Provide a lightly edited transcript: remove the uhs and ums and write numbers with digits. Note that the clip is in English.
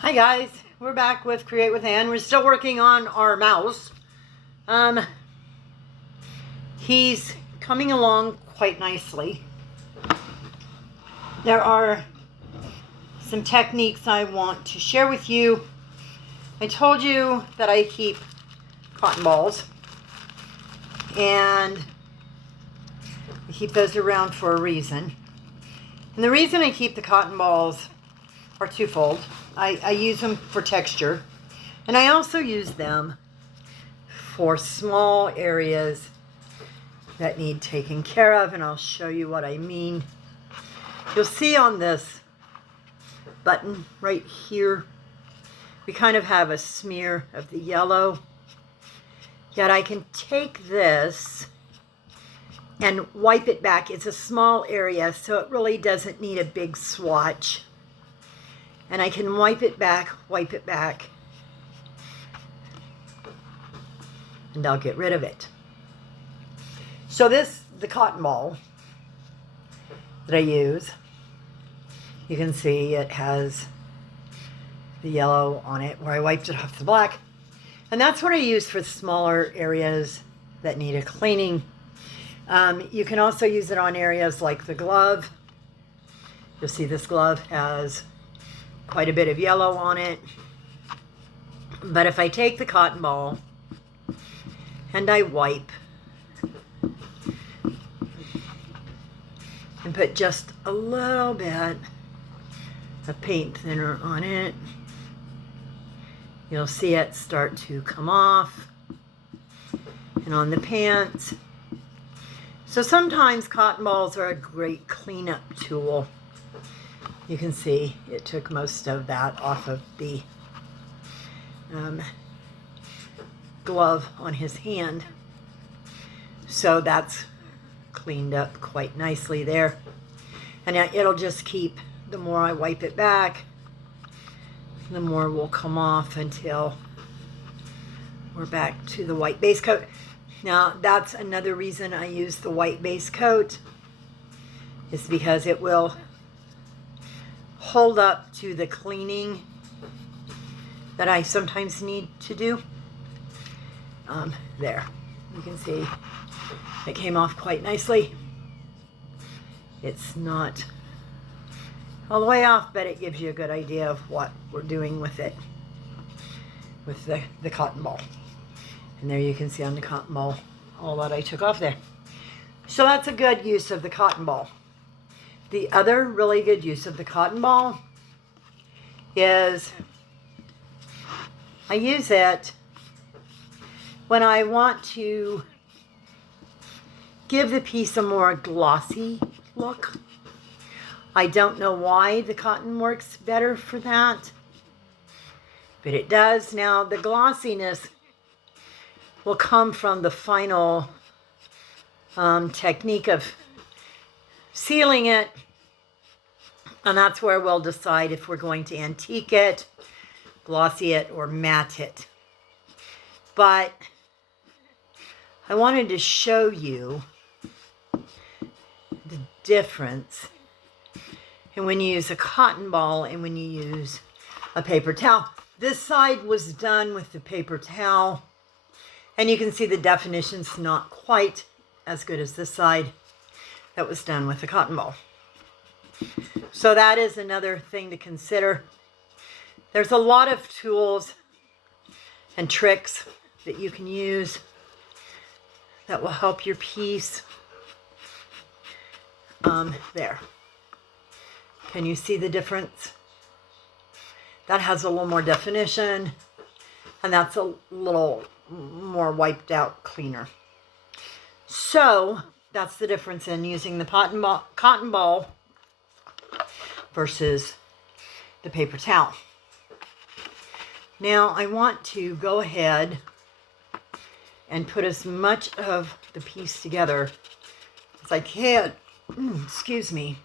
Hi guys, we're back with Create with Ann. We're still working on our mouse. He's coming along quite nicely. There are some techniques I want to share with you. I told you that I keep cotton balls, and I keep those around for a reason. And the reason I keep the cotton balls are twofold. I use them for texture, and I also use them for small areas that need taken care of, and I'll show you what I mean. You'll see on this button right here, we kind of have a smear of the yellow, yet I can take this and wipe it back. It's a small area, so it really doesn't need a big swatch. And I can wipe it back, and I'll get rid of it. So the cotton ball that I use, you can see it has the yellow on it where I wiped it off the black. And that's what I use for smaller areas that need a cleaning. You can also use it on areas like the glove. You'll see this glove has quite a bit of yellow on it. But if I take the cotton ball and I wipe and put just a little bit of paint thinner on it, you'll see it start to come off, and on the pants. So sometimes cotton balls are a great cleanup tool. You can see it took most of that off of the glove on his hand. So that's cleaned up quite nicely there. And it'll just keep, the more I wipe it back, the more will come off until we're back to the white base coat. Now that's another reason I use the white base coat, is because it will hold up to the cleaning that I sometimes need to do. There, you can see it came off quite nicely. It's not all the way off, but it gives you a good idea of what we're doing with it, with the cotton ball. And there you can see on the cotton ball all that I took off there. So that's a good use of the cotton ball. The other really good use of the cotton ball is I use it when I want to give the piece a more glossy look. I don't know why the cotton works better for that, but it does. Now the glossiness will come from the final technique of sealing it, and that's where we'll decide if we're going to antique it, glossy it, or matte it. But I wanted to show you the difference in when you use a cotton ball and when you use a paper towel. This side was done with the paper towel, and you can see the definition's not quite as good as this side that was done with the cotton ball. So that is another thing to consider. There's a lot of tools and tricks that you can use that will help your piece. There. Can you see the difference? That has a little more definition, and that's a little more wiped out, cleaner. So that's the difference in using the cotton ball versus the paper towel. Now I want to go ahead and put as much of the piece together as I can. Excuse me.